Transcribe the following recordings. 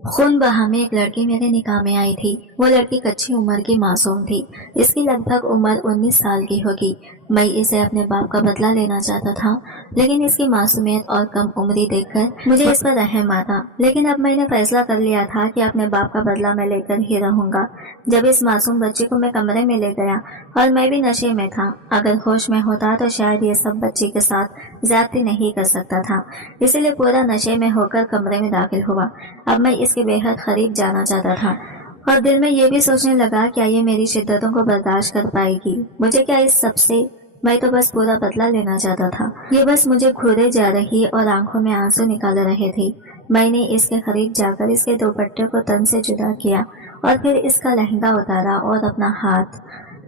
खून बहा में एक लड़की मेरे निकाह में आई थी। वो लड़की कच्ची उम्र की मासूम थी। इसकी लगभग उम्र 19 साल की होगी। मैं इसे अपने बाप का बदला लेना चाहता था, लेकिन इसकी मासूमियत और कम उम्री देखकर मुझे इस पर रहम आता। लेकिन अब मैंने फैसला कर लिया था कि अपने बाप का बदला मैं लेकर ही रहूंगा। जब इस मासूम बच्ची को मैं कमरे में ले गया और मैं भी नशे में था, अगर होश में होता तो शायद ये सब बच्ची के साथ ज्यादती नहीं कर सकता था। इसीलिए पूरा नशे में होकर कमरे में दाखिल हुआ। अब मैं इसके बेहद करीब जाना चाहता था और दिल में ये भी सोचने लगा, क्या ये मेरी शिद्दतों को बर्दाश्त कर पाएगी? मुझे क्या इस सब से? मैं तो बस पूरा बदला लेना चाहता था। ये बस मुझे घूरे जा रही और आंखों में आंसू निकाल रहे थे। मैंने इसके करीब जाकर इसके दुपट्टे को तन से जुदा किया और फिर इसका लहंगा उतारा और अपना हाथ।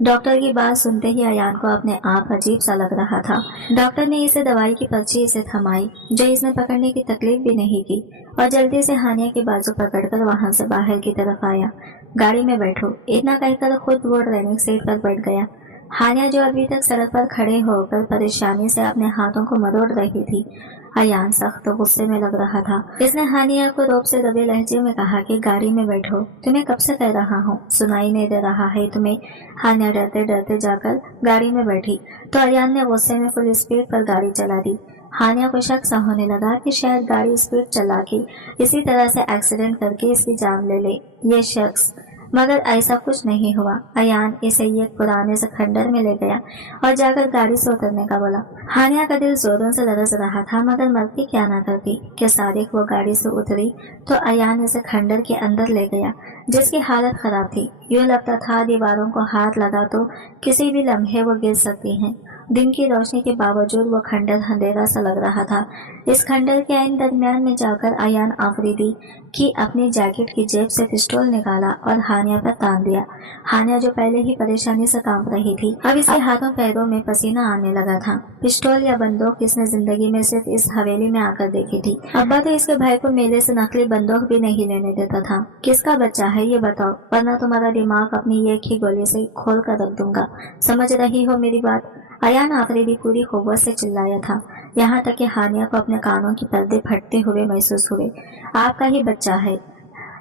डॉक्टर की बात सुनते ही अयान को अपने आप अजीब सा लग रहा था। डॉक्टर ने इसे दवाई की पर्ची इसे थमाई, जो इसने पकड़ने की तकलीफ भी नहीं की, और जल्दी से हानिया की बाजू पकड़कर वहां से बाहर की तरफ आया। गाड़ी में बैठो, इतना कहकर खुद वो ड्राइविंग सीट पर बैठ गया। हानिया, जो अभी तक सड़क पर खड़े होकर परेशानी से अपने हाथों को मरोड़ रही थी, अयान सख्त गुस्से में लग रहा था। इसने हानिया को रौब से दबे लहजे में कहा कि गाड़ी में बैठो, तुम्हें कब से कह रहा हूँ, सुनाई नहीं दे रहा है तुम्हें? हानिया डरते डरते जाकर गाड़ी में बैठी तो अयान ने गुस्से में फुल स्पीड पर गाड़ी चला दी। हानिया को शक सा होने लगा कि शायद गाड़ी स्पीड चला के इसी तरह से एक्सीडेंट करके इसकी जान ले ले ये शख्स, मगर ऐसा कुछ नहीं हुआ। अयान इसे एक पुराने से खंडर में ले गया और जाकर गाड़ी से उतरने का बोला। हानिया का दिल जोरों से धड़क रहा था, मगर मरती क्या ना करती कि सादिक वो गाड़ी से उतरी तो अयान इसे खंडर के अंदर ले गया, जिसकी हालत खराब थी। यूं लगता था दीवारों को हाथ लगा तो किसी भी लम्हे वो गिर सकती हैं। दिन की रोशनी के बावजूद वो खंडर अंधेरा सा लग रहा था। इस खंडर के ऐन दरमियान में जाकर अयान आफरीदी की अपनी जैकेट की जेब से पिस्टल निकाला और हानिया पर तान दिया। हानिया, जो पहले ही परेशानी से कांप रही थी, अब इसके हाथों पैरों में पसीना आने लगा था। पिस्टल या बंदूक इसने जिंदगी में सिर्फ इस हवेली में आकर देखी थी। अब्बा तो इसके भाई को मेले से नकली बंदूक भी नहीं लेने देता था। किसका बच्चा है ये बताओ, वरना तुम्हारा दिमाग अपनी एक ही गोली से खोल कर रख दूंगा। समझ रही हो मेरी बात? अयान आफरीदी पूरी कुव्वत से चिल्लाया था, यहाँ तक कि हानिया को अपने कानों के पर्दे फटते हुए महसूस हुए। आपका ही बच्चा है,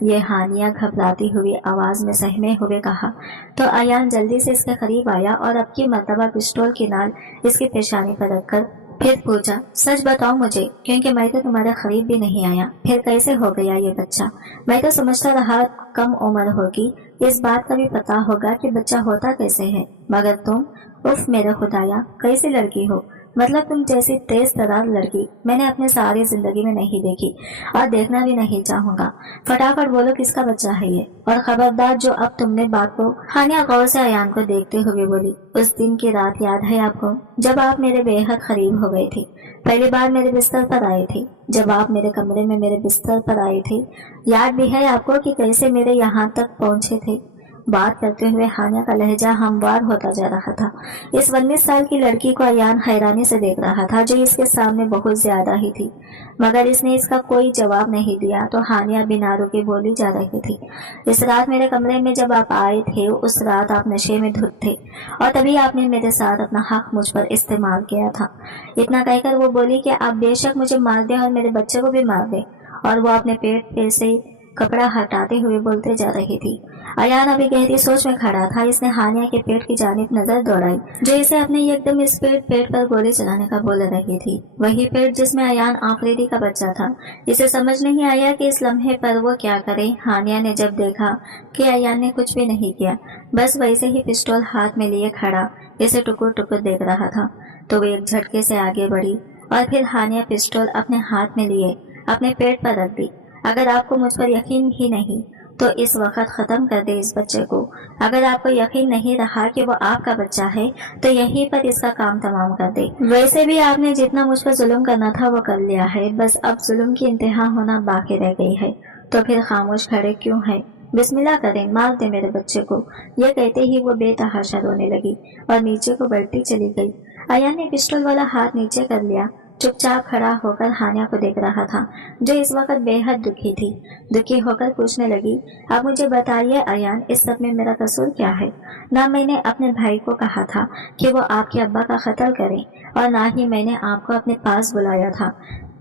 ये हानिया घबराती हुई आवाज में सहमे हुए कहा। तो अयान जल्दी से इसके करीब आया और अब की मर्तबा पिस्टल की नाल इसकी पेशानी पर रखकर फिर पूछा, सच बताओ मुझे, क्योंकि मैं तो तुम्हारे करीब भी नहीं आया। फिर कैसे हो गया ये बच्चा? मैं तो समझता रहा कम उम्र होगी, इस बात का भी पता होगा कि बच्चा होता कैसे है, मगर तुम, उफ मेरे खुदाया, कैसी लड़की हो। मतलब तुम जैसी तेज तरार लड़की मैंने अपने सारी जिंदगी में नहीं देखी और देखना भी नहीं चाहूंगा। फटाफट बोलो किसका बच्चा है ये, और खबरदार जो अब तुमने बात को। हानिया गौर से अयान को देखते हुए बोली, उस दिन की रात याद है आपको, जब आप मेरे बेहद करीब हो गए थे? पहली बार मेरे बिस्तर पर आए थे, जब आप मेरे कमरे में मेरे बिस्तर पर आए थे? याद भी है आपको कि कैसे मेरे यहाँ तक पहुँचे थे? बात करते हुए हानिया का लहजा हमवार होता जा रहा था। इस 19 साल की लड़की को अयान हैरानी से देख रहा था, जो इसके सामने बहुत ज्यादा ही थी, मगर इसने इसका कोई जवाब नहीं दिया। तो हानिया बिना रुके बोली जा रही थी, इस रात मेरे कमरे में जब आप आए थे, उस रात आप नशे में धुत थे और तभी आपने मेरे साथ अपना हक मुझ पर इस्तेमाल किया था। इतना कहकर वो बोली कि आप बेशक मुझे मार दें और मेरे बच्चे को भी मार दें, और वो अपने पेट पे से कपड़ा हटाते हुए बोलते जा रही थी। अयान अभी गहरी सोच में खड़ा था। इसने हानिया के पेट की जानिब नजर दौड़ाई, जो इसे अपने एकदम स्पीड पेट पर गोली चलाने का बोल रही थी। वही पेट जिसमें अयान आफरीदी का बच्चा था। इसे समझ नहीं आया कि इस लम्हे पर वो क्या करे। हानिया ने जब देखा कि अयान ने कुछ भी नहीं किया, बस वैसे ही पिस्टल हाथ में लिए खड़ा इसे टुकुर टुकुर देख रहा था, तो वो एक झटके से आगे बढ़ी और फिर हानिया पिस्टल अपने हाथ में लिए अपने पेट पर रख दी। अगर आपको मुझ पर यकीन ही नहीं तो इस वक्त खत्म कर दे इस बच्चे को। अगर आपको यकीन नहीं रहा कि वो आपका बच्चा है तो यहीं पर इसका काम तमाम कर दे। वैसे भी आपने जितना मुझ पर जुल्म करना था वो कर लिया है, बस अब जुल्म की इंतहा होना बाकी रह गई है। तो फिर खामोश खड़े क्यों हैं? बिस्मिल्लाह करें, मार दे मेरे बच्चे को। यह कहते ही वो बेतहाशा रोने लगी और नीचे को बढ़ती चली गई। अयान ने पिस्टल वाला हाथ नीचे कर लिया, चुपचाप खड़ा होकर हानिया को देख रहा था, जो इस वक्त बेहद दुखी थी। दुखी होकर पूछने लगी, अब मुझे बताइए अयान, इस सब में मेरा कसूर क्या है? ना मैंने अपने भाई को कहा था कि वो आपके अब्बा का कत्ल करें, और ना ही मैंने आपको अपने पास बुलाया था।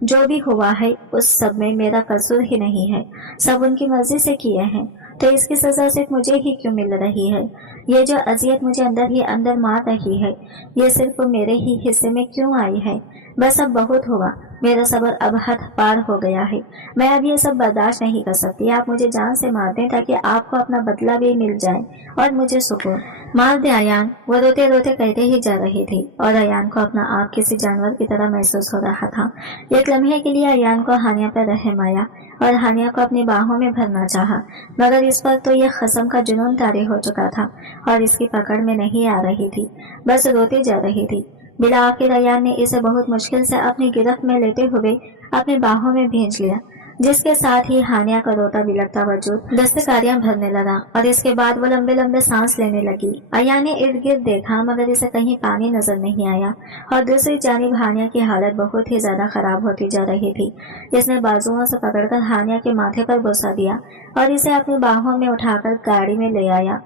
जो भी हुआ है उस सब में मेरा कसूर ही नहीं है, सब उनकी मर्जी से किए हैं, तो इसकी सजा सिर्फ मुझे ही क्यों मिल रही है? ये जो अजियत मुझे अंदर ही अंदर मार रही है, ये सिर्फ मेरे ही हिस्से में क्यों आई है? बस अब बहुत हुआ, मेरा सब्र अब हद पार हो गया है, मैं अब ये सब बर्दाश्त नहीं कर सकती। आप मुझे जान से मार दें ताकि आपको अपना बदला भी मिल जाए और मुझे सुकून। मार दे अयान, वो रोते रोते कहते ही जा रही थी और अयान को अपना आप किसी जानवर की तरह महसूस हो रहा था। एक लम्हे के लिए अयान को हानिया पर रहम आया और हानिया को अपनी बाहों में भरना चाहा, मगर इस पर तो यह खसम का जुनून तारी हो चुका था और इसकी पकड़ में नहीं आ रही थी, बस रोती जा रही थी। बिला आखिर अयान ने इसे बहुत मुश्किल से अपनी गिरफ्त में लेते हुए अपनी बाहों में भेज लिया, जिसके साथ ही हानिया का रोता बिलखता वजूद दस्तकारियां भरने लगा और इसके बाद वो लंबे लंबे सांस लेने लगी। अयान ने इर्द गिर्द देखा मगर इसे कहीं पानी नजर नहीं आया और दूसरी जानिब हानिया की हालत बहुत ही ज्यादा खराब होती जा रही थी। इसने बाजुओं से पकड़कर हानिया के माथे पर बोसा दिया और इसे अपनी बाहों में उठाकर गाड़ी में ले आया।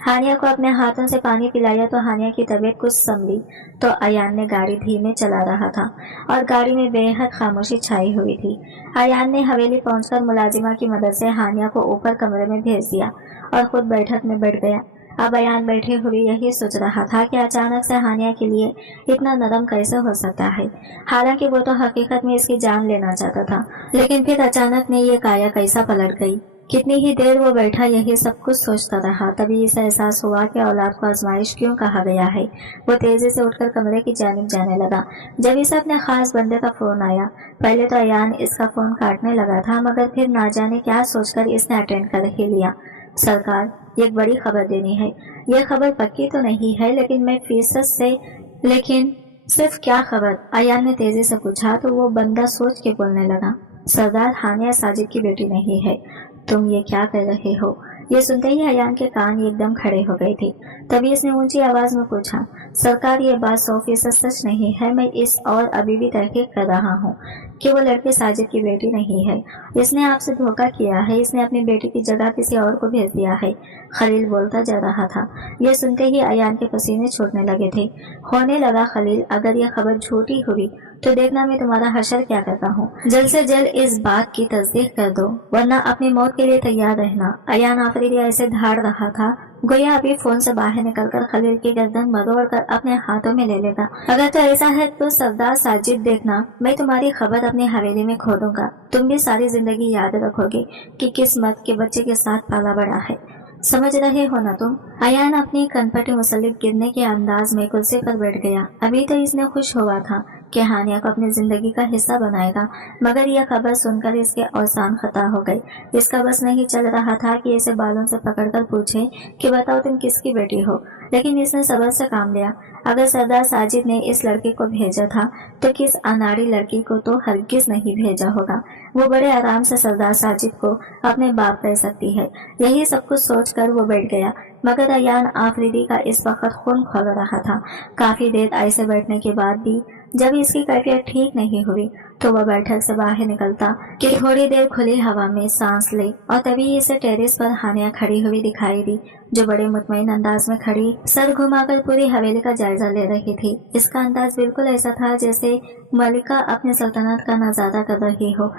हानिया को अपने हाथों से पानी पिलाया तो हानिया की तबीयत कुछ संभली तो अयान ने गाड़ी धीमे चला रहा था और गाड़ी में बेहद खामोशी छाई हुई थी। अयान ने हवेली पहुंचकर मुलाजिमा की मदद से हानिया को ऊपर कमरे में भेज दिया और खुद बैठक में बैठ गया। अब अयान बैठे हुए यही सोच रहा था कि अचानक से हानिया के लिए इतना नरम कैसे हो सकता है। हालांकि वो तो हकीकत में इसकी जान लेना चाहता था, लेकिन फिर अचानक में ये काया कैसा पलट गई। कितनी ही देर वो बैठा यही सब कुछ सोचता रहा, तभी इसे एहसास हुआ कि औलाद को आजमाइश क्यों कहा गया है। वो तेजी से उठकर कमरे की जानिब जाने लगा जब इसे अपने खास बंदे का फोन आया। पहले तो अयान इसका फोन काटने लगा था, मगर फिर ना जाने क्या सोचकर इसने अटेंड कर ही लिया। सरकार, एक बड़ी खबर देनी है। यह खबर पक्की तो नहीं है लेकिन मैं फीसद से। लेकिन सिर्फ क्या खबर? अयान ने तेजी से पूछा तो वो बंदा सोच के बोलने लगा, सरदार, हानिया साजिद की बेटी नहीं है। तुम ये क्या कह रहे हो? ये सुनते ही अयान के कान एकदम खड़े हो गए थे। तभी इसने ऊंची आवाज में पूछा, सरकार, ये बात 100% सच नहीं है। मैं इस और अभी भी तहकीक कर रहा हूँ कि वो लड़की साजिद की बेटी नहीं है। इसने आपसे धोखा किया है, इसने अपनी बेटी की जगह किसी और को भेज दिया है। खलील बोलता जा रहा था। ये सुनते ही अयान के पसीने छूटने लगे थे। होने लगा खलील, अगर यह खबर झूठी हुई तो देखना मैं तुम्हारा हशर क्या करता हूँ। जल्द से जल्द इस बात की तस्दीक कर दो वरना अपनी मौत के लिए तैयार रहना। अयान आफरीदी ऐसे धाड़ रहा था गोया अभी फोन से बाहर निकलकर खलील की गर्दन मरोड़ कर अपने हाथों में ले लेगा। अगर तो ऐसा है तो सरदार साजिद, देखना मैं तुम्हारी खबर अपनी हवेली में खो दूंगा। तुम भी सारी जिंदगी याद रखोगे कि किस मत के बच्चे के साथ पाला बड़ा है। समझ रहे हो ना तुम? अयान अपनी कनपटी मुसल्लिक गिरने के अंदाज में कुर्सी पर बैठ गया। अभी तो इसने खुश हुआ था कि हानिया को अपनी जिंदगी का हिस्सा बनाएगा, मगर यह खबर सुनकर इसके औसान खता हो गई। इसका बस नहीं चल रहा था कि इसे बालों से पकड़कर पूछे कि बताओ तुम किसकी बेटी हो, लेकिन इसने सब्र से काम लिया। अगर सरदार साजिद ने इस लड़के को भेजा था तो किस अनाड़ी लड़की को तो हरगिज नहीं भेजा होगा। वो बड़े आराम से सरदार साजिद को अपने बाप कह सकती है। यही सब कुछ सोचकर वो बैठ गया, मगर अयान आफरीदी का इस वक्त खून खोल रहा था। काफी देर ऐसे बैठने के बाद भी जब इसकी कैफियत ठीक नहीं हुई तो वह बैठक से बाहर निकलता कि थोड़ी देर खुली हवा में सांस ले, और तभी इसे टेरेस पर हानिया खड़ी हुई दिखाई दी, जो बड़े मुतमईन अंदाज में खड़ी सर घुमाकर पूरी हवेली का जायजा ले रही थी। इसका अंदाज बिल्कुल ऐसा था जैसे मलिका अपनी सल्तनत का नजारा कर रही हो।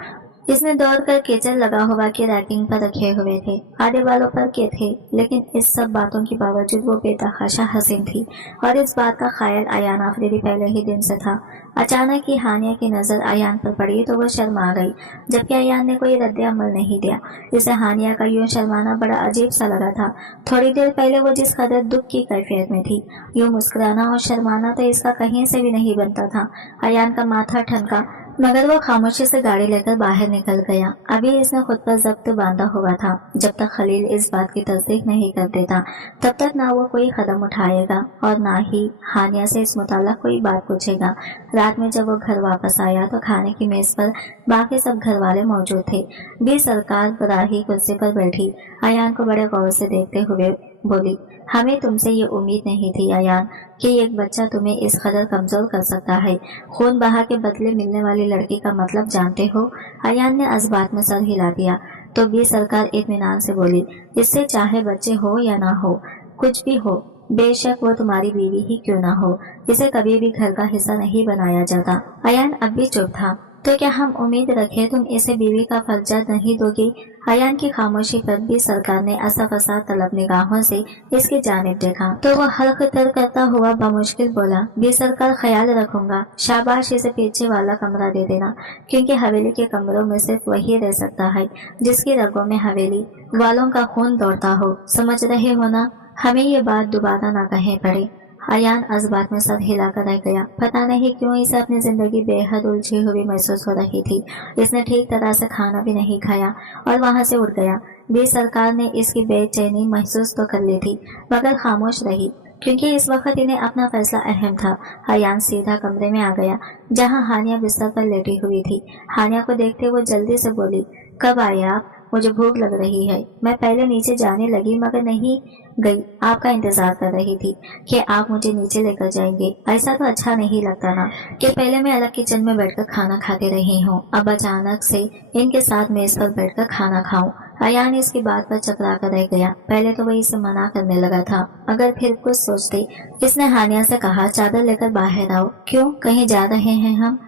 इसने दौड़कर केचल लगा हुआ के रैकिंग पर रखे हुए थे, आधे बालों पर के थे, लेकिन इस सब बातों के बावजूद वो बेतहाशा हसीन थी और इस बात का ख्याल अयान आफरीदी पहले ही दिन से था। अचानक ही हानिया की नजर अयान पर पड़ी तो वो शर्मा गई, जबकि अयान ने कोई रद्द अमल नहीं दिया। इसे हानिया का यूं शर्माना बड़ा अजीब सा लगा था। थोड़ी देर पहले वो जिस कदर दुख की कैफियत में थी, यूं मुस्कुराना और शर्माना तो इसका कहीं से भी नहीं बनता था। अयान का माथा ठनका, मगर वो खामोशी से गाड़ी लेकर बाहर निकल गया। अभी इसने खुद पर जब्त बांधा हुआ था। जब तक खलील इस बात की तस्दीक नहीं कर देता तब तक ना वो कोई कदम उठाएगा और ना ही हानिया से इस मुताल्लिक कोई बात पूछेगा। रात में जब वो घर वापस आया तो खाने की मेज पर बाकी सब घर वाले मौजूद थे। भी सरकार बराही कुर्सी पर बैठी अयान को बड़े गौर से देखते हुए बोली, हमें तुमसे ये उम्मीद नहीं थी अयान कि एक बच्चा तुम्हें इस कदर कमजोर कर सकता है। खून बहा के बदले मिलने वाली लड़की का मतलब जानते हो? अयान ने अज़बात में सर हिला दिया तो भी सरकार इत्मीनान से बोली, इससे चाहे बच्चे हो या ना हो, कुछ भी हो, बेशक वो तुम्हारी बीवी ही क्यों ना हो, इसे कभी भी घर का हिस्सा नहीं बनाया जाता। अयान अब भी चुप था। तो क्या हम उम्मीद रखें तुम इसे बीवी का खर्चा नहीं दोगी? अयान की खामोशी पर भी सरकार ने असफसा तलब निगाहों से इसकी जानिब देखा तो वो हल्क तर करता हुआ बमुश्किल बोला, बी सरकार ख्याल रखूंगा, शाबाश इसे पीछे वाला कमरा दे देना, क्योंकि हवेली के कमरों में सिर्फ वही रह सकता है जिसकी रगों में हवेली वालों का खून दौड़ता हो। समझ रहे हो ना? हमें ये बात दोबारा ना कहे पड़े। अयान अज़बात में सर हिलाकर रह गया। पता नहीं क्यों इसे अपनी जिंदगी बेहद उलझी हुई महसूस हो रही थी। इसने ठीक तरह से खाना भी नहीं खाया और वहां से उठ गया। भी सरकार ने इसकी बेचैनी महसूस तो कर ली थी मगर खामोश रही, क्योंकि इस वक्त इन्हें अपना फैसला अहम था। अयान सीधा कमरे में आ गया जहां हानिया बिस्तर पर लेटी हुई थी। हानिया को देखते वो जल्दी से बोली, कब आए आप? मुझे भूख लग रही है। मैं पहले नीचे जाने लगी मगर नहीं गई, आपका इंतजार कर रही थी कि आप मुझे नीचे लेकर जाएंगे। ऐसा तो अच्छा नहीं लगता ना कि पहले मैं अलग किचन में बैठकर खाना खाती रही हूँ, अब अचानक से इनके साथ मेज पर बैठकर खाना खाऊं। अयान इसकी बात पर चकरा कर रह गया। पहले तो वह इसे मना करने लगा था मगर फिर कुछ सोचते इसने हानिया से कहा, चादर लेकर बाहर आओ। क्यों, कहीं जा रहे हैं हम?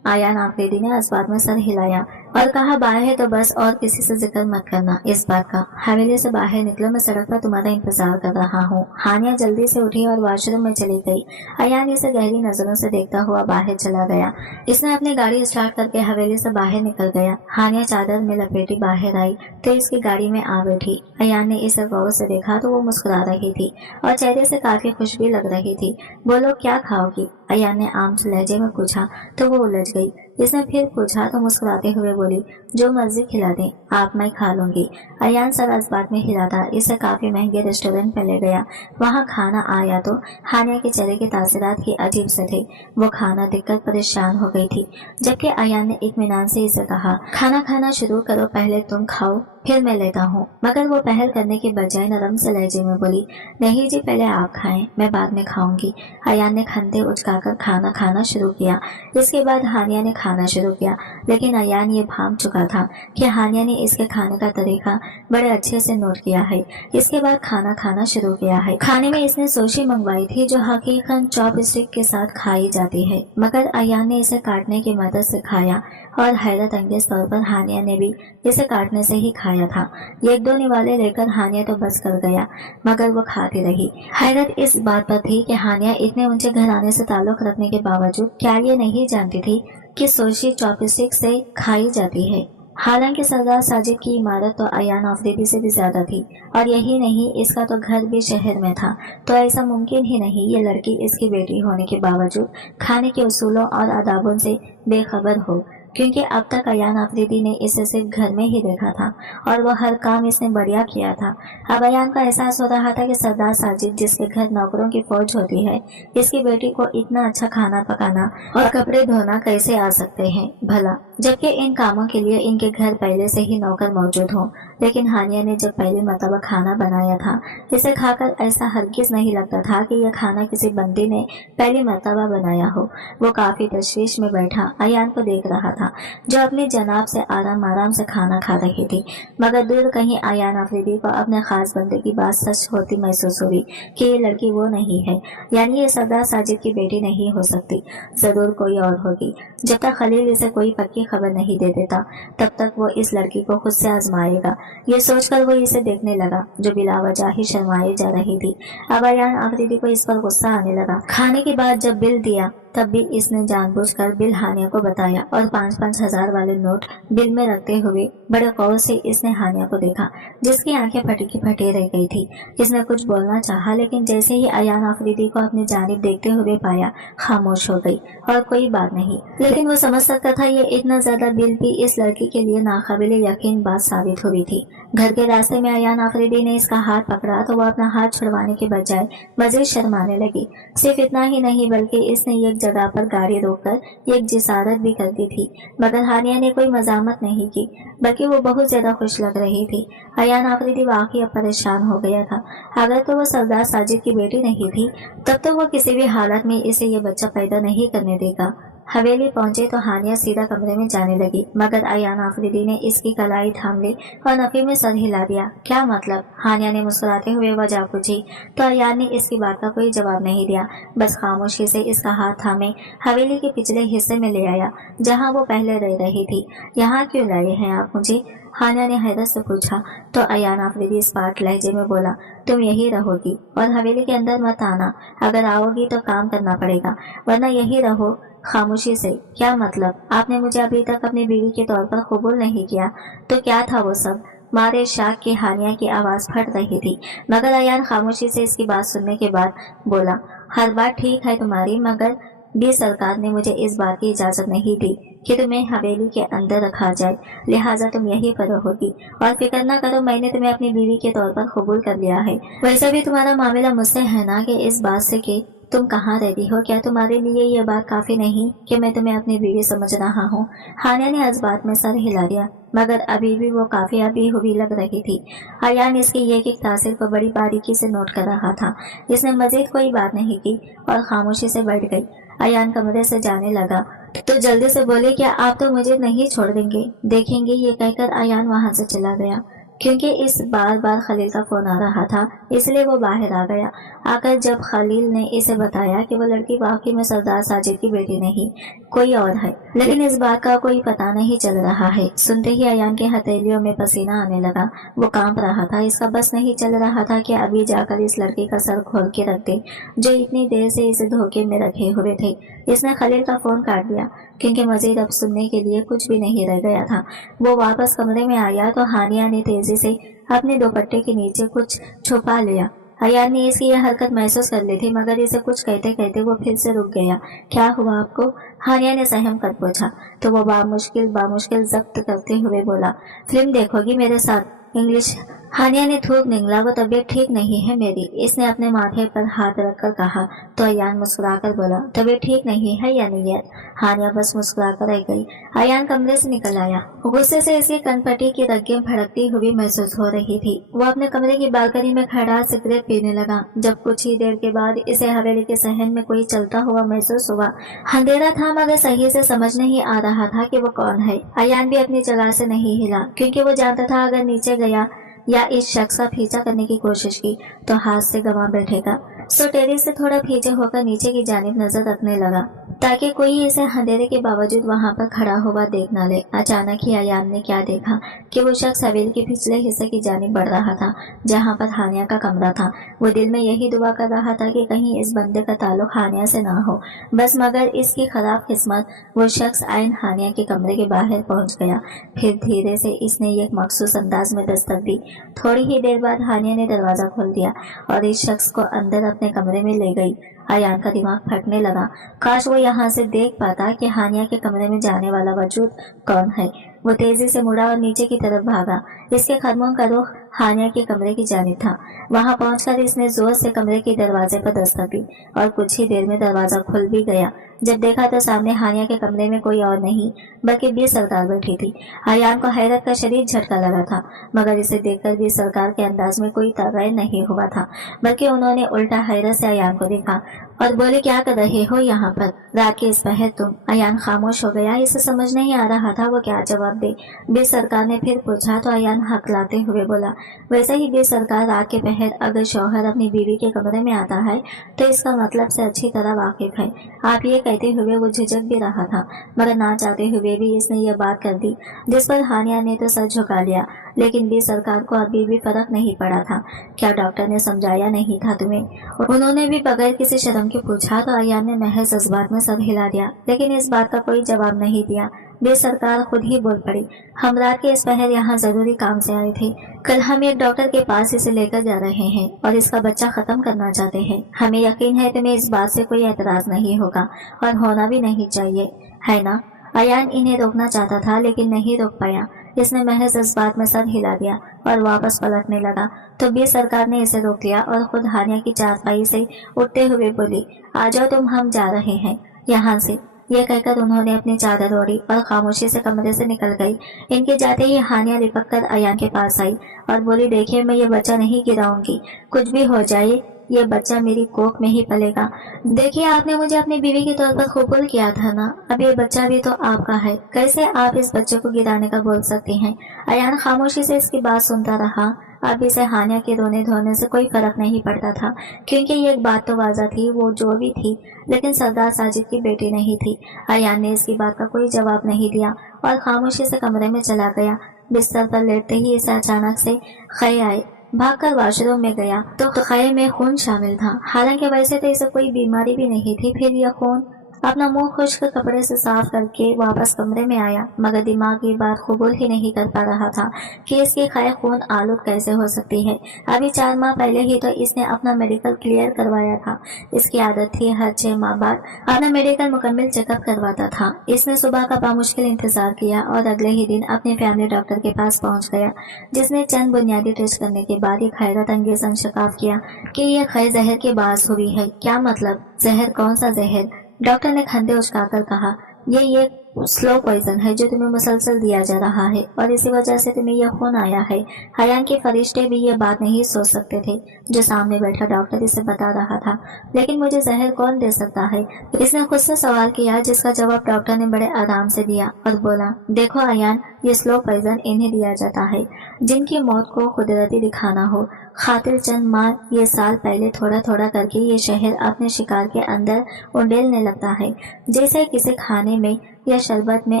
अयान आफरीदी ने इस बात में सर हिलाया और कहा, बाहर है तो बस, और किसी से जिक्र मत करना इस बात का। हवेली से बाहर निकलो, मैं सड़क पर तुम्हारा इंतजार कर रहा हूँ। हानिया जल्दी से उठी और वॉशरूम में चली गई। अयान इसे गहरी नजरों से देखता हुआ बाहर चला गया। इसने अपनी गाड़ी स्टार्ट करके हवेली से बाहर निकल गया। हानिया चादर में लपेटी बाहर आई तो इसकी गाड़ी में आ बैठी। अयान ने इसे गौर से देखा तो वो मुस्कुरा रही थी और चेहरे से काफी खुश भी लग रही थी। बोलो, क्या खाओगी? अयान ने आम से लहजे में पूछा तो वो उलझ गई। इसने फिर पूछा तो मुस्कुराते हुए बोली, जो मर्जी खिला दें आप, मैं खा लूंगी। अयान सर इस बात में हिला था। इसे काफी महंगे रेस्टोरेंट में ले गया। वहाँ खाना आया तो हानिया के चेहरे के तासरात ही अजीब से थे। वो खाना देखकर परेशान हो गई थी, जबकि अयान ने इत्मीनान से इसे कहा, खाना खाना शुरू करो, पहले तुम खाओ फिर मैं लेता हूँ। मगर वो पहल करने के बजाय नरम से लहजे में बोली, नहीं जी, पहले आप खाएं, मैं बाद में खाऊंगी। अयान ने खंते उचकाकर खाना खाना शुरू किया। इसके बाद हानिया ने खाना शुरू किया, लेकिन अयान ये भांप चुका था कि हानिया ने इसके खाने का तरीका बड़े अच्छे से नोट किया है। इसके बाद खाना खाना शुरू किया है। खाने में इसने सोशी मंगवाई थी जो हकीकतन चॉपस्टिक के साथ खाई जाती है, मगर अयान ने इसे काटने की मदद से खाया और हैरत अंगेज तौर पर हानिया ने भी इसे काटने से ही खाया था। एक दो निवाले लेकर हानिया तो बस कर गया मगर वो खाती रही। हैरत इस बात पर थी कि हानिया इतने ऊंचे घराने से ताल्लुक रखने के बावजूद क्या ये नहीं जानती थी कि सोशी चॉपस्टिक से खाई जाती है। हालांकि सरदार साजिद की इमारत तो अयान आफरीदी से भी ज्यादा थी और यही नहीं, इसका तो घर भी शहर में था, तो ऐसा मुमकिन ही नहीं ये लड़की इसकी बेटी होने के बावजूद खाने के उसूलों और आदाबों से बेखबर हो, क्योंकि अब तक अयान आफरीदी ने इसे सिर्फ घर में ही देखा था और वह हर काम इसने बढ़िया किया था। अब अयान का एहसास हो रहा था कि सरदार साजिद जिसके घर नौकरों की फौज होती है, इसकी बेटी को इतना अच्छा खाना पकाना और कपड़े धोना कैसे आ सकते हैं भला, जबकि इन कामों के लिए इनके घर पहले से ही नौकर मौजूद हों। लेकिन हानिया ने जब पहली मर्तबा खाना बनाया था, इसे खाकर ऐसा हरगिज नहीं लगता था कि यह खाना किसी बंदी ने पहली मर्तबा बनाया हो। वो काफी तशवीश में बैठा अयान को देख रहा था जो अपने जनाब से आराम आराम से खाना खा रही थी, मगर दूर कहीं अयान आफरीदी को अपने खास बंदे की बात सच होती महसूस हुई कि ये लड़की वो नहीं है, यानी ये सरदार साजिद की बेटी नहीं हो सकती, जरूर कोई और होगी। जब तक खलील इसे कोई पक्की खबर नहीं दे देता तब तक वो इस लड़की को खुद से आजमाएगा। ये सोचकर वो इसे देखने लगा जो बिलावजह ही शर्माई जा रही थी। अब अयान आफरीदी को इस पर गुस्सा आने लगा। खाने के बाद जब बिल दिया तब भी इसने जानबूझकर बिल हानिया को बताया और 5-5 हजार वाले नोट बिल में रखते हुए बड़े गौर से इसने हानिया को देखा, जिसकी आंखें फटी की फटी रह गई थी। इसने कुछ बोलना चाहा, लेकिन जैसे ही अयान आफरीदी को अपनी जानिब देखते हुए पाया, खामोश हो गई और कोई बात नहीं। लेकिन वो समझ सकता था ये इतना ज्यादा बिल भी इस लड़की के लिए नाकाबिले यकीन बात साबित हुई थी। घर के रास्ते में अयान आफरीदी ने इसका हाथ पकड़ा तो वह अपना हाथ छुड़वाने के बजाय मजीद शर्माने लगी। सिर्फ इतना ही नहीं बल्कि इसने एक जगह पर गाड़ी रोककर एक जिसारत भी कर दी थी, मगर हानिया ने कोई मजामत नहीं की, बल्कि वो बहुत ज्यादा खुश लग रही थी। अयान आफरीदी वाकई अब परेशान हो गया था। अगर तो वो सरदार साजिद की बेटी नहीं थी तब तो वो किसी भी हालत में इसे ये बच्चा पैदा नहीं करने देगा। हवेली पहुंचे तो हानिया सीधा कमरे में जाने लगी, मगर अयान आफरीदी ने इसकी कलाई थाम ली और नफी में सर हिला दिया। क्या मतलब? हानिया ने मुस्कुराते हुए वजह पूछी तो अयान ने इसकी बात का कोई जवाब नहीं दिया, बस खामोशी से इसका हाथ थामे हवेली के पिछले हिस्से में ले आया जहाँ वो पहले रह रही थी। यहाँ क्यों लाए हैं आप मुझे? हानिया ने हैरत से पूछा तो अयान आफरीदी स्पार्ट लहजे में बोला, तुम यही रहोगी और हवेली के अंदर मत आना। अगर आओगी तो काम करना पड़ेगा, वरना यही रहो खामोशी से। क्या मतलब? आपने मुझे अभी तक अपनी बीवी के तौर पर कबूल नहीं किया, तो क्या था वो सब? मारे शाख की हानिया की आवाज फट रही थी, मगर अयान खामोशी से इसकी बात सुनने के बाद बोला, हर बात ठीक है तुम्हारी, मगर भी सरकार ने मुझे इस बात की इजाजत नहीं दी कि तुम्हें हवेली के अंदर रखा जाए, लिहाजा तुम यहीं पर रहोगी। और फिक्र न करो, मैंने तुम्हें अपनी बीवी के तौर पर कबूल कर लिया है। वैसे भी तुम्हारा मामला मुझसे है ना कि इस बात से कि तुम कहाँ रहती हो, क्या तुम्हारे लिए यह बात काफी नहीं कि मैं तुम्हें अपनी बीवी समझ रहा हूँ? हानिया ने इस बात में सर हिला दिया, मगर अभी भी वो काफी अभी हुई लग रही थी। अयान इसकी एक तासीर को बड़ी बारीकी से नोट कर रहा था। इसने मजीद कोई बात नहीं की और खामोशी से बैठ गई। अयान कमरे से जाने लगा तो जल्दी से बोले, क्या आप तो मुझे नहीं छोड़ देखेंगे? ये कहकर अयान वहां से चला गया। क्योंकि इस बार बार खलील का फोन आ रहा था, इसलिए वो बाहर आ गया। आकर जब खलील ने इसे बताया कि वो लड़की वाकई में सरदार साजिद की बेटी नहीं, कोई और है, लेकिन इस बात का कोई पता नहीं चल रहा है, सुनते ही अयान के हथेलियों में पसीना आने लगा। वो कांप रहा था। इसका बस नहीं चल रहा था कि अभी जाकर इस लड़की का सर खोल के रख दे, जो इतनी देर से इसे धोखे में रखे हुए थे। इसने खलील का फोन काट दिया, क्योंकि मजीद अब सुनने के लिए कुछ भी नहीं रह गया था। वो वापस कमरे में आया तो हानिया ने तेजी से अपने दुपट्टे के नीचे कुछ छुपा लिया। अयान ने इसकी यह हरकत महसूस कर ली थी, मगर इसे कुछ कहते कहते वो फिर से रुक गया। क्या हुआ आपको? हानिया ने सहम कर पूछा तो वो बामुश्किल जब्त करते हुए बोला, फिल्म देखोगी मेरे साथ? इंग्लिश। हानिया ने थूक निगला, वो तबीयत ठीक नहीं है मेरी। इसने अपने माथे पर हाथ रखकर कहा तो अयान मुस्कुराकर बोला, तबीयत ठीक नहीं है या नीयत? हानिया बस मुस्कुराकर रह गई। अयान कमरे से निकल आया। गुस्से से इसकी कनपटी की रग्गें भड़कती हुई महसूस हो रही थी। वो अपने कमरे की बालकनी में खड़ा सिगरेट पीने लगा। जब कुछ ही देर के बाद इसे हवेली के सहन में कोई चलता हुआ महसूस हुआ। अंधेरा था, मगर सही से समझ नहीं आ रहा था कि वो कौन है। अयान भी अपनी जगह से नहीं हिला, क्योंकि वो जानता था अगर नीचे गया या इस शख्स का पीछा करने की कोशिश की तो हाथ से गंवा बैठेगा। सो टेरिस से थोड़ा पीछे होकर नीचे की जानिब नजर रखने लगा, ताकि कोई इसे अंधेरे के बावजूद वहां पर खड़ा हुआ देख न ले। अचानक ही अयान ने क्या देखा कि वो शख्स हवेली के पिछले हिस्से की जानिब बढ़ रहा था, जहां पर हानिया का कमरा था। वो दिल में यही दुआ कर रहा था कि कहीं इस बंदे का ताल्लुक हानिया से ना हो, बस। मगर इसकी खराब किस्मत, वो शख्स आयन हानिया के कमरे के बाहर पहुंच गया। फिर धीरे से इसने एक मखसूस अंदाज में दस्तक दी। थोड़ी ही देर बाद हानिया ने दरवाजा खोल दिया और इस शख्स को अंदर अपने कमरे में ले गई। अयान का दिमाग फटने लगा। काश वो यहाँ से देख पाता कि हानिया के कमरे में जाने वाला वजूद कौन है। वो तेजी से मुड़ा और नीचे की तरफ भागा। इसके कदमों का रुख हानिया के कमरे की जानिब था। वहां पहुंचकर इसने जोर से कमरे के दरवाजे पर दस्तक दी और कुछ ही देर में दरवाजा खुल भी गया। जब देखा तो सामने हानिया के कमरे में कोई और नहीं बल्कि बीर सरकार बैठी थी। अयान को हैरत का शदीद झटका लगा था, मगर इसे देखकर बीर सरकार के अंदाज में कोई तगैर नहीं हुआ था, बल्कि उन्होंने उल्टा हैरत से अयान को देखा और बोले, क्या कर रहे हो यहाँ पर रात के इस पहर तुम? अयान खामोश हो गया। इसे समझ नहीं आ रहा था वो क्या जवाब दे। बीर सरकार ने फिर पूछा तो अयान हकलाते हुए बोला, वैसे ही बीर सरकार, रात के पहर अगर शौहर अपनी बीवी के कमरे में आता है तो इसका मतलब से अच्छी तरह वाकिफ है। आप ये कहते हुए वो झिझक भी रहा था, मगर ना चाहते हुए भी इसने ये बात कर दी, जिस पर हानिया ने तो सर झुका लिया। लेकिन बीर सरकार को अभी भी फर्क नहीं पड़ा था। क्या डॉक्टर ने समझाया नहीं था तुम्हें? उन्होंने भी बगैर किसी शर्म के पूछा तो अयान ने महज जज्बात में सर हिला दिया, लेकिन इस बात का कोई जवाब नहीं दिया। बीर सरकार खुद ही बोल पड़ी, हम रात के इस पहर यहाँ जरूरी काम से आए थे। कल हम एक डॉक्टर के पास इसे लेकर जा रहे हैं और इसका बच्चा खत्म करना चाहते हैं। हमें यकीन है तुम्हें इस बात से कोई एतराज नहीं होगा और होना भी नहीं चाहिए, है ना? अयान इन्हें रोकना चाहता था, लेकिन नहीं रोक पाया। इसने महज इस बात में सर हिला दिया और वापस पलटने लगा तो बीर सरकार ने इसे रोक लिया और खुद हानिया की चारपाई से उठते हुए बोली, आ जाओ तुम, हम जा रहे हैं यहाँ से। यह कहकर उन्होंने अपनी चादर ओढ़ी और खामोशी से कमरे से निकल गई। इनके जाते ही हानिया लिपक कर अयान के पास आई और बोली, देखिए मैं ये बच्चा नहीं गिराऊंगी, कुछ भी हो जाए ये बच्चा मेरी कोख में ही पलेगा। देखिए, आपने मुझे अपनी बीवी के तौर पर कबूल किया था ना, अब ये बच्चा भी तो आपका है, कैसे आप इस बच्चे को गिराने का बोल सकती हैं। अयान खामोशी से इसकी बात सुनता रहा। अब इसे हानिया के रोने धोने से कोई फर्क नहीं पड़ता था, क्योंकि ये एक बात तो वाज़ा थी, वो जो भी थी लेकिन सरदार साजिद की बेटी नहीं थी। अयान ने इसकी बात का कोई जवाब नहीं दिया और खामोशी से कमरे में चला गया। बिस्तर पर लेटते ही इसे अचानक से ख्याल आए। भागकर वॉशरूम में गया तो ख्याल में खून शामिल था। हालांकि वैसे तो इसे कोई बीमारी भी नहीं थी, फिर यह खून। अपना मुंह खुश्क कपड़े से साफ करके वापस कमरे में आया, मगर दिमाग की बात कबूल ही नहीं कर पा रहा था कि इसकी ख्याल खून आलूद कैसे हो सकती है। अभी 4 माह पहले ही तो इसने अपना मेडिकल क्लियर करवाया था। इसकी आदत थी हर 6 माह बाद अपना मेडिकल मुकम्मल चेकअप करवाता था। इसने सुबह का बामुश्किल इंतजार किया और अगले ही दिन अपने फैमिली डॉक्टर के पास पहुंच गया, जिसने चंद बुनियादी टेस्ट करने के बाद ये हैरत अंगेज इंकशाफ किया कि यह ख्याल जहर के बास हुई है। क्या मतलब? जहर? कौन सा जहर? डॉक्टर ने खंडे उचकाकर कहा, ये स्लो पॉइजन है जो तुम्हें मुसलसल दिया जा रहा है और इसी वजह से तुम्हें यह खून आया है। हयान के फरिश्ते भी ये बात नहीं सोच सकते थे जो सामने बैठा डॉक्टर इसे बता रहा था। लेकिन मुझे जहर कौन दे सकता है? इसने खुद से सवाल किया, जिसका जवाब डॉक्टर ने बड़े आराम से दिया और बोला, देखो अयान, ये स्लो पॉइजन इन्हें दिया जाता है जिनकी मौत को कुदरती दिखाना हो। खातिर चंद माह ये साल पहले थोड़ा थोड़ा करके ये शहर अपने शिकार के अंदर उंडेलने लगता है, जैसे किसी खाने में या शरबत में।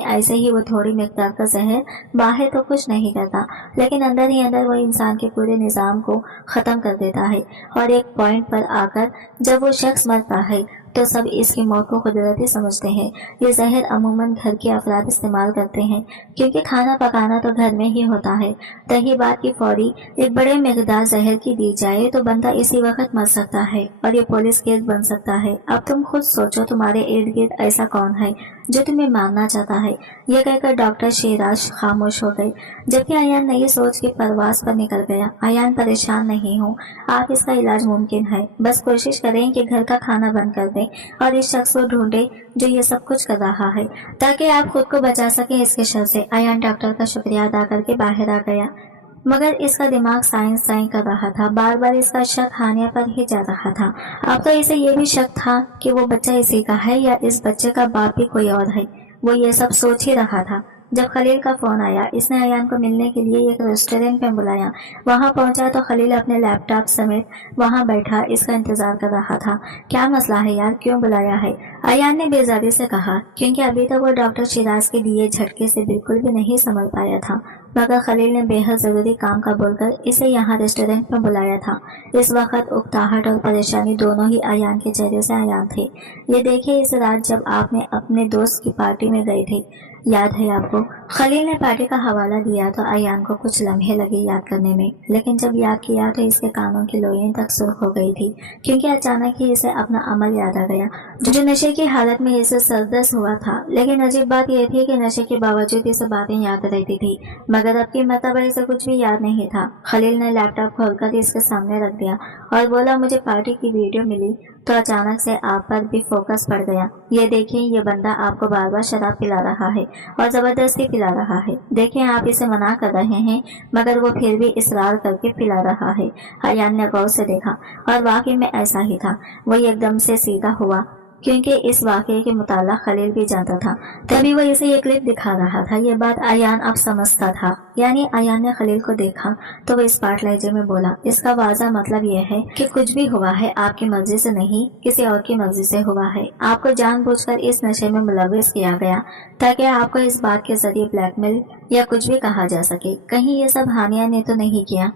ऐसे ही वो थोड़ी मिकदार का जहर बाहर तो कुछ नहीं करता, लेकिन अंदर ही अंदर वो इंसान के पूरे निज़ाम को ख़त्म कर देता है। और एक पॉइंट पर आकर जब वो शख्स मरता है तो सब इसकी मौत को कुदरती समझते हैं। ये जहर अमूमन घर के अफराद इस्तेमाल करते हैं, क्योंकि खाना पकाना तो घर में ही होता है। रही बात की फौरी एक बड़े मिकदार जहर की दी जाए तो बंदा इसी वक्त मर सकता है और ये पुलिस केस बन सकता है। अब तुम खुद सोचो, तुम्हारे इर्द गिर्द ऐसा कौन है जो तुम्हें मारना चाहता है? यह कहकर डॉक्टर शेराज खामोश हो गए, जबकि अयान नई सोच के परवास पर निकल गया। अयान, परेशान नहीं हूँ, आप इसका इलाज मुमकिन है। बस कोशिश करें कि घर का खाना बंद कर दें और इस शख्स को ढूंढे जो ये सब कुछ कर रहा है, ताकि आप खुद को बचा सके इसके शर से। अयान डॉक्टर का शुक्रिया अदा करके बाहर आ गया, मगर इसका दिमाग साइंस कर रहा था। बार बार इसका शक हानिया पर ही जा रहा था। अब तो इसे ये भी शक था कि वो बच्चा इसी का है या इस बच्चे का बाप भी कोई और है। वो ये सब सोच ही रहा था जब खलील का फोन आया। इसने अयान को मिलने के लिए एक रेस्टोरेंट में बुलाया। वहां पहुंचा तो खलील अपने लैपटॉप समेत वहां बैठा इसका इंतजार कर रहा था। क्या मसला है यार, क्यों बुलाया है? अयान ने बेजारी से कहा, क्योंकि अभी तक वो डॉक्टर शिराज के दिए झटके से बिल्कुल भी नहीं समझ पाया था, मगर खलील ने बेहद जरूरी काम का बोलकर इसे यहाँ रेस्टोरेंट में बुलाया था। इस वक्त उकताहट और परेशानी दोनों ही अयान के चेहरे से आयान थे। ये देखिए, इस रात जब आपने अपने दोस्त की पार्टी में गए थे, याद है आपको? खलील ने पार्टी का हवाला दिया तो अयान को कुछ लम्हे लगे याद करने में, लेकिन जब याद किया तो इसके कानों की लोइयां तक सुर्ख हो गई थी, क्योंकि अचानक ही इसे अपना अमल याद आ गया जो नशे की हालत में इसे सरदर्द हुआ था। लेकिन अजीब बात यह थी कि नशे के बावजूद इसे बातें याद रहती थी, मगर अब की मर्तबा इसे कुछ भी याद नहीं था। खलील ने लैपटॉप खोलकर इसके सामने रख दिया और बोला, मुझे पार्टी की वीडियो मिली तो अचानक से आप पर भी फोकस पड़ गया। ये देखिए, ये बंदा आपको बार बार शराब पिला रहा है और जबरदस्ती पिला रहा है। देखें, आप इसे मना कर रहे हैं मगर वो फिर भी इसरार करके पिला रहा है। अयान ने गौर से देखा और वाकई में ऐसा ही था। वो एकदम से सीधा हुआ, क्योंकि इस वाकये के मुताल्लिक़ खलील भी जानता था, तभी वो इसे ये क्लिप दिखा रहा था। ये बात अयान अब समझता था। यानी अयान ने खलील को देखा तो वो स्पाट लहजे में बोला, इसका वाज़ा मतलब यह है कि कुछ भी हुआ है आपकी मर्जी से नहीं, किसी और की मर्जी से हुआ है। आपको जानबूझकर इस नशे में मुलव्विस किया गया ताकि आपको इस बात के जरिए ब्लैकमेल या कुछ भी कहा जा सके। कहीं ये सब हानिया ने तो नहीं किया?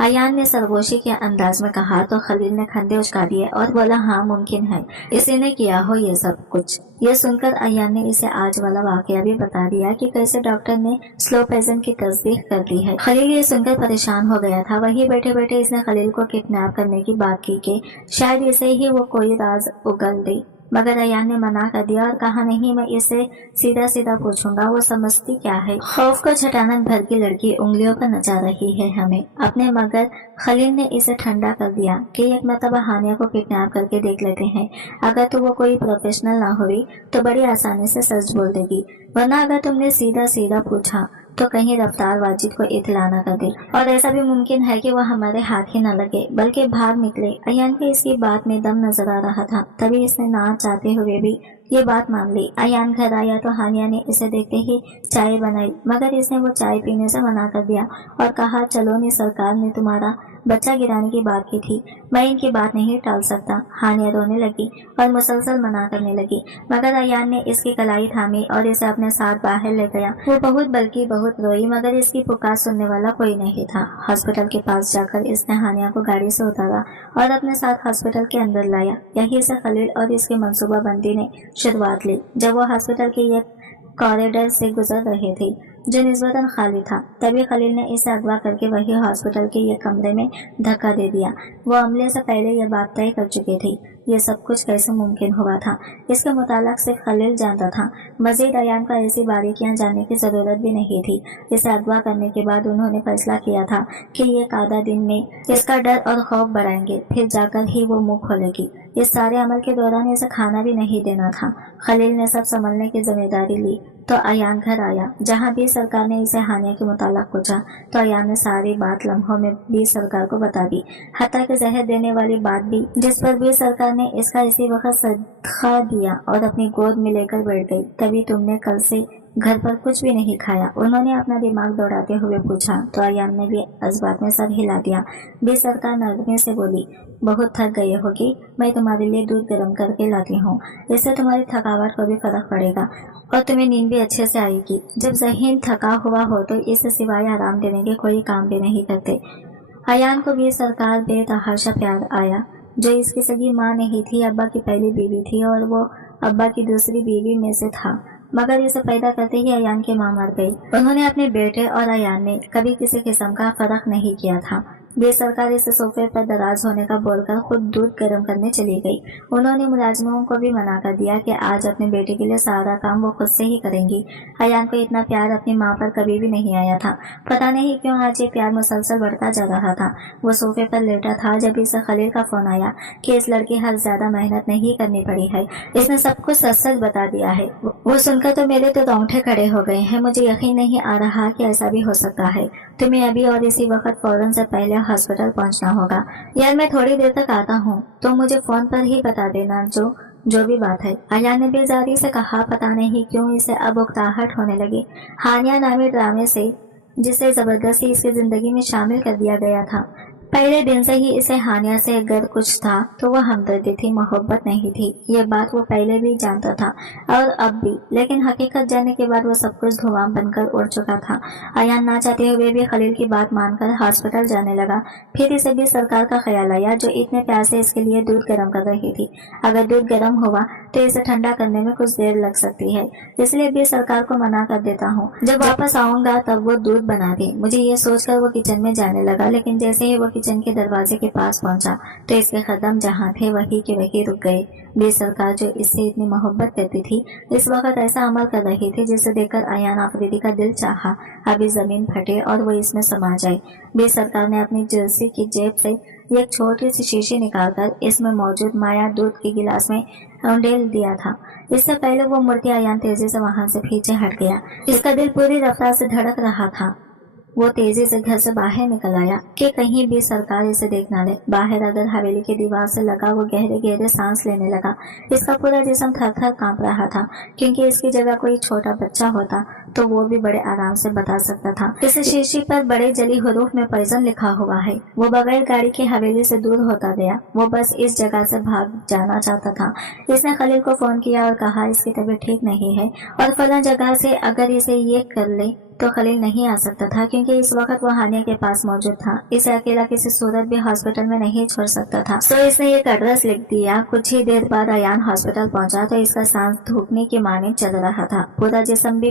अयान ने सरगोशी के अंदाज में कहा तो खलील ने खंडे उचका दिए और बोला, हाँ मुमकिन है इसी ने किया हो ये सब कुछ। ये सुनकर अयान ने इसे आज वाला वाकया भी बता दिया कि कैसे डॉक्टर ने स्लो पॉइजन की तस्दीक कर दी है। खलील ये सुनकर परेशान हो गया था। वहीं बैठे बैठे इसने खलील को किडनैप करने की बात की कि शायद इसे ही वो कोई राज उगल दे, मगर अयान ने मना कर दिया और कहा, नहीं, मैं इसे सीधा सीधा पूछूंगा, वो समझती क्या है। खौफ को छटानक भर की लड़की उंगलियों पर नचा रही है हमें अपने, मगर खलील ने इसे ठंडा कर दिया कि एक मरतबा हानिया को किडनैप करके देख लेते हैं। अगर तो वो कोई प्रोफेशनल ना हुई तो बड़ी आसानी से सच बोल देगी, वरना अगर तुमने सीधा सीधा पूछा तो कहीं रफ्तार वाजिद को इत्तला न कर दे, और ऐसा भी मुमकिन है कि वह हमारे हाथ ही न लगे बल्कि भाग निकले। अयान को इसकी बात में दम नजर आ रहा था, तभी इसने ना चाहते हुए भी ये बात मान ली। अयान घर आया तो हानिया ने इसे देखते ही चाय बनाई, मगर इसने वो चाय पीने से मना कर दिया और कहा, चलो नी, सरकार ने तुम्हारा बच्चा गिराने की बात की थी, मैं इनकी बात नहीं टाल सकता। हानिया रोने लगी और मुसलसल मना करने लगी, मगर अयान ने इसकी कलाई थामी और इसे अपने साथ बाहर ले गया। वो बहुत बल्कि बहुत रोई, मगर इसकी पुकार सुनने वाला कोई नहीं था। हॉस्पिटल के पास जाकर इसने हानिया को गाड़ी से उतारा और अपने साथ हॉस्पिटल के अंदर लाया। यहीं से खलील और इसकी मनसूबाबंदी ने शुरुआत ली। जब वो हॉस्पिटल के एक कॉरिडोर से गुजर रहे थे जो निस्बतन खाली था, तभी खलील ने इसे अगवा करके वही हॉस्पिटल के एक कमरे में धक्का दे दिया। वो हमले से पहले यह बात तय कर चुके थे। ये सब कुछ कैसे मुमकिन हुआ था, इसके मुतालिक सिर्फ खलील जानता था। मजीद अयान को ऐसी बारीकियां जानने की जरूरत भी नहीं थी। इसे अगवा करने के बाद उन्होंने फैसला किया था कि एक आधा दिन में इसका डर और खौफ बढ़ाएंगे, फिर जाकर ही वो मुंह खोलेगी। इस सारे अमल के दौरान इसे खाना भी नहीं देना था। खलील ने सब संभलने की जिम्मेदारी ली तो अयान घर आया। जहाँ भी सरकार ने इसे हानिया के मुताल्लिक पूछा तो अयान ने सारी बात लम्हों में भी सरकार को बता दी, हत्ता कि जहर देने वाली बात भी, जिस पर भी सरकार ने इसका इसी वक्त सदका दिया और अपनी गोद में लेकर बैठ गई। तभी तुमने कल से घर पर कुछ भी नहीं खाया? उन्होंने अपना दिमाग दौड़ाते हुए पूछा तो अयान ने भी इस बात में सर हिला दिया। भी सरकार नरमी से बोली, बहुत थक गई होगी, मैं तुम्हारे लिए दूध गर्म करके लाती हूँ, इससे तुम्हारी थकावट को भी फर्क पड़ेगा और तुम्हें नींद भी अच्छे से आएगी। जब ज़हीन थका हुआ हो तो इससे सिवाय आराम देने के कोई काम भी नहीं करते। अयान को भी सरकार बेतहाशा प्यार आया। जो इसकी सगी माँ नहीं थी, अब्बा की पहली बीवी थी और वो अब्बा की दूसरी बीवी में से था, मगर इसे पैदा करते ही अयान की मां मर गई। उन्होंने अपने बेटे और अयान में कभी किसी किस्म का फर्क नहीं किया था। बेसरकार इसे सोफे पर दराज होने का बोलकर खुद दूध गर्म करने चली गई। उन्होंने मुलाजिमों को भी मना कर दिया कि आज अपने बेटे के लिए सारा काम वो खुद से ही करेंगी। अयान को इतना प्यार अपनी माँ पर कभी भी नहीं आया था। पता नहीं क्यों आज ये प्यार मुसलसल बढ़ता जा रहा था। वो सोफे पर लेटा था जब इसे खलील का फोन आया कि इस लड़की हद ज्यादा मेहनत नहीं करनी पड़ी है, इसने सब कुछ सच सच बता दिया है। वो सुनकर तो मेरे तो रोंगटे खड़े हो गए हैं। मुझे यकीन नहीं आ रहा कि ऐसा भी हो सकता है। तुम्हें अभी और इसी वक्त फौरन से पहले हॉस्पिटल पहुंचना होगा। यार मैं थोड़ी देर तक आता हूँ, तो मुझे फोन पर ही बता देना जो भी बात है। अयान ने बेजारी से कहा। पता नहीं क्यों इसे अब उकताहट होने लगी। हानिया नामी ड्रामे से, जिसे जबरदस्ती इसकी जिंदगी में शामिल कर दिया गया था। पहले दिन से ही इसे हानिया से अगर कुछ था तो वह हमदर्दी थी, मोहब्बत नहीं थी। ये बात वो पहले भी जानता था और अब भी, लेकिन हकीकत जानने के बाद वो सब कुछ धुआं बनकर उड़ चुका था। अयान ना चाहते हुए भी खलील की बात मानकर हॉस्पिटल जाने लगा। फिर इसे भी सरकार का ख्याल आया जो इतने प्यार से इसके लिए दूध गर्म कर रही थी। अगर दूध गर्म हुआ तो इसे ठंडा करने में कुछ देर लग सकती है, इसलिए भी सरकार को मना कर देता हूँ। जब वापस आऊंगा तब वो दूध बना दे। मुझे ये सोचकर वो किचन में जाने लगा, लेकिन जैसे ही वो किचन के दरवाजे के पास पहुंचा तो इसके कदम जहाँ थे वही के वही रुक गए। बेसरकार जो इससे इतनी मोहब्बत करती थी, इस वक्त ऐसा अमल कर रही थी जिसे देखकर अयान आफरीदी का दिल चाहा अभी जमीन फटे और वो इसमें समा जाए। बेसरकार ने अपनी जर्सी की जेब से एक छोटी सी शीशी निकालकर इसमें मौजूद माया दूध के गिलास में उंडेल दिया था। इससे पहले वो मुड़ती अयान तेजी से वहां से पीछे हट गया। इसका दिल पूरी रफ्तार से धड़क रहा था। वो तेजी से घर से बाहर निकल आया कि कहीं भी सरकार इसे देख ना ले। बाहर अगर हवेली की दीवार से लगा वो गहरे गहरे सांस लेने लगा। इसका पूरा जिस्म थर थर कांप रहा था, क्योंकि इसकी जगह कोई छोटा बच्चा होता तो वो भी बड़े आराम से बता सकता था। इस शीशी पर बड़े जली हरूफ में पॉइजन लिखा हुआ है। वो बगैर गाड़ी की हवेली से दूर होता गया। वो बस इस जगह से भाग जाना चाहता था। इसने खलील को फोन किया और कहा इसकी तबीयत ठीक नहीं है और फलां जगह से अगर इसे ये कर ले तो खलील नहीं आ सकता था, क्योंकि इस वक्त वो हानिया के पास मौजूद था। इसे अकेला किसी सूरत भी हॉस्पिटल में नहीं छोड़ सकता था। तो इसने एक एड्रेस लिख दिया। कुछ ही देर बाद अयान हॉस्पिटल पहुंचा तो इसका सांस धूपने की माने चल रहा था। पूरा जिस्म भी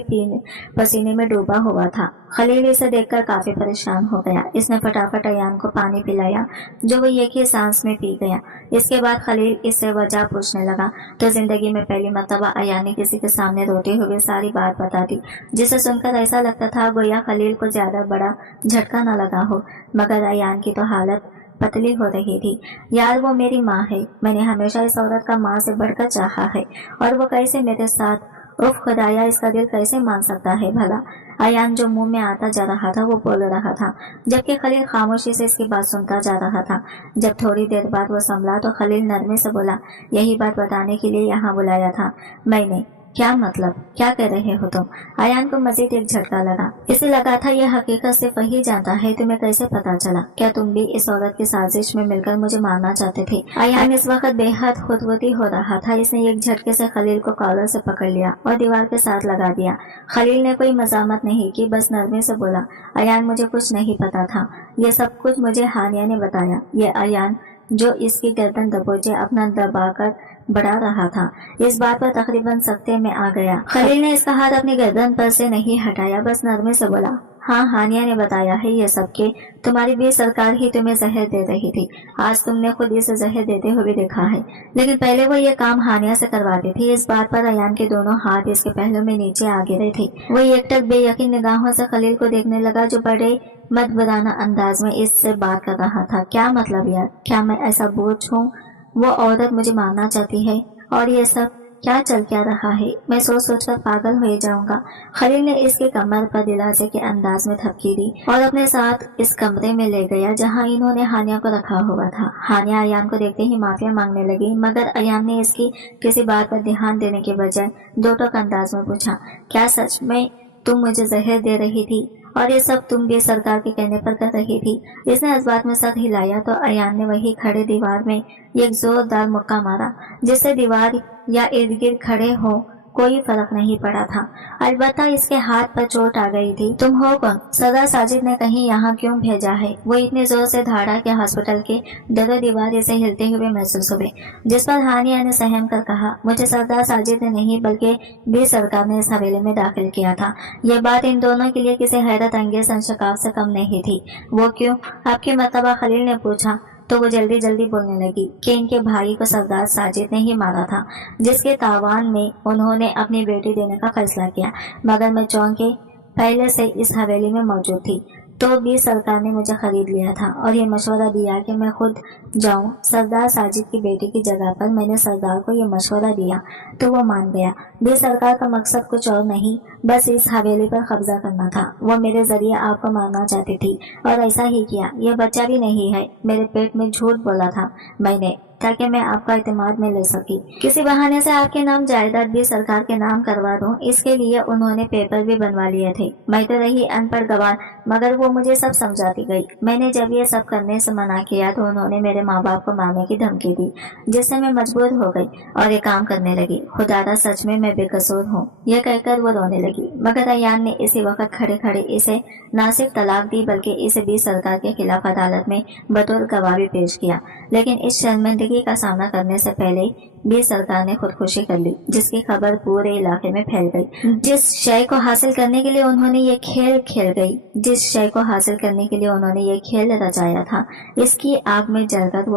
पसीने में डूबा हुआ था। खलील इसे देखकर काफी परेशान हो गया। इसने फटाफट अयान को पानी पिलाया जो वो एक ही सांस में पी गया। इसके बाद खलील इससे वजह पूछने लगा तो जिंदगी में पहली मर्तबा अयान ने किसी के सामने रोते हुए सारी बात बता दी, जिसे सुनकर ऐसा लगता था गोया खलील को ज्यादा बड़ा झटका न लगा हो। मगर अयान की तो हालत पतली हो रही थी। यार वो मेरी माँ है, मैंने हमेशा इस औरत का माँ से बढ़कर चाहा है और वो कैसे मेरे साथ उफ खुदाया, इसका दिल कैसे मान सकता है भला। अयान जो मुंह में आता जा रहा था वो बोल रहा था, जबकि खलील खामोशी से इसकी बात सुनता जा रहा था। जब थोड़ी देर बाद वो संभला तो खलील नरमी से बोला, यही बात बताने के लिए यहाँ बुलाया था मैंने। क्या मतलब, क्या कह रहे हो तुम? अयान को मजीद एक झटका लगा। इसे लगा था यह हकीकत सिर्फ वही जानता है, तुम्हें कैसे पता चला? क्या तुम भी इस औरत की साजिश में मिलकर मुझे मारना चाहते थे? अयान इस वक्त बेहद खुदबुदी हो रहा था। इसने एक झटके से खलील को कॉलर से पकड़ लिया और दीवार के साथ लगा दिया। खलील ने कोई मजामत नहीं की, बस नरमी से बोला, अयान मुझे कुछ नहीं पता था, ये सब कुछ मुझे हानिया ने बताया। ये अयान जो इसकी गर्दन दबोचे अपना दबाकर बढ़ा रहा था, इस बात पर तकरीबन सख्ते में आ गया। खलील ने इसका हाथ अपनी गर्दन पर से नहीं हटाया, बस नरमी से बोला, हाँ हानिया ने बताया है ये सब कि तुम्हारी भी सरकार ही तुम्हें जहर दे रही थी। आज तुमने खुद इसे जहर देते हुए देखा है, लेकिन पहले वो ये काम हानिया से करवाती थी। इस बात पर अयान के दोनों हाथ इसके पहलू में नीचे आ गिरे थे। वो एकटक बेयकीन निगाहों से खलील को देखने लगा, जो बड़े मदबराना अंदाज में इससे बात कर रहा था। क्या मतलब यार, क्या मैं ऐसा बोझ हूँ? वो औरत मुझे मारना चाहती है और ये सब क्या चल क्या रहा है? मैं सोच सोच कर पागल हो जाऊंगा। खलील ने इसके कमर पर दिलासे के अंदाज में थपकी दी और अपने साथ इस कमरे में ले गया जहां इन्होंने हानिया को रखा हुआ था। हानिया अयान को देखते ही माफिया मांगने लगी, मगर अयान ने इसकी किसी बात पर ध्यान देने के बजाय दो टोक अंदाज में पूछा, क्या सच में तुम मुझे जहर दे रही थी और ये सब तुम भी सरकार के कहने पर कर रही थी? इसने इस बात में सर हिलाया तो अयान ने वही खड़े दीवार में एक जोरदार मुक्का मारा, जिससे दीवार या इर्द गिर्द खड़े हो कोई फर्क नहीं पड़ा था। अलबत्ता इसके हाथ पर चोट आ गई थी। तुम हो कौन? सरदार साजिद ने कहीं यहाँ क्यों भेजा है? वो इतने जोर से धाड़ा कि हॉस्पिटल के दरो दीवार इसे हिलते हुए महसूस हुए, जिस पर हानिया ने सहम कर कहा, मुझे सरदार साजिद ने नहीं बल्कि भी सरकार ने इस हवेली में दाखिल किया था। यह बात इन दोनों के लिए किसी हैरत अंगेज अंशकाव से कम नहीं थी। वो क्यों? आपकी मर्तबा खलील ने पूछा तो वो जल्दी जल्दी बोलने लगी कि इनके भाई को सरदार साजिद ने ही मारा था, जिसके तावान में उन्होंने अपनी बेटी देने का फैसला किया। मगर मैं चौंके पहले से इस हवेली में मौजूद थी, तो भी सरकार ने मुझे खरीद लिया था और ये मशवरा दिया कि मैं खुद जाऊं सरदार साजिद की बेटी की जगह पर। मैंने सरदार को ये मशवरा दिया तो वो मान गया। भी सरकार का मकसद कुछ और नहीं, बस इस हवेली पर कब्जा करना था। वो मेरे जरिए आपको मारना चाहती थी और ऐसा ही किया। ये बच्चा भी नहीं है, मेरे पेट में झूठ बोला था मैंने, ताकि मैं आपका इत्मीनान में ले सकी। किसी बहाने से आपके नाम जायदाद भी सरकार के नाम करवा दूं, इसके लिए उन्होंने पेपर भी बनवा लिए थे। मैं तो रही अनपढ़ गवार, मगर वो मुझे सब समझाती गई। मैंने जब ये सब करने से मना किया तो उन्होंने मेरे माँ बाप को मारने की धमकी दी, जिससे मैं मजबूर हो गई और ये काम करने लगी। खुदारा सच में मैं बेकसूर हूँ, यह कहकर वो रोने लगी। मगर अयान ने इसी वक्त खड़े खड़े इसे न सिर्फ तलाक दी बल्कि इसे भी सरकार के खिलाफ अदालत में बतौर गवाह भी पेश किया। लेकिन इस शर्मिंदगी का सामना करने से पहले भी सरकार ने खुदकुशी कर ली, जिसकी खबर पूरे इलाके में फैल गई। जिस शय को हासिल करने के लिए उन्होंने ये खेल खेल गई, जिस शय को हासिल करने के लिए उन्होंने ये खेल रचाया था, इसकी आग में जलकर वो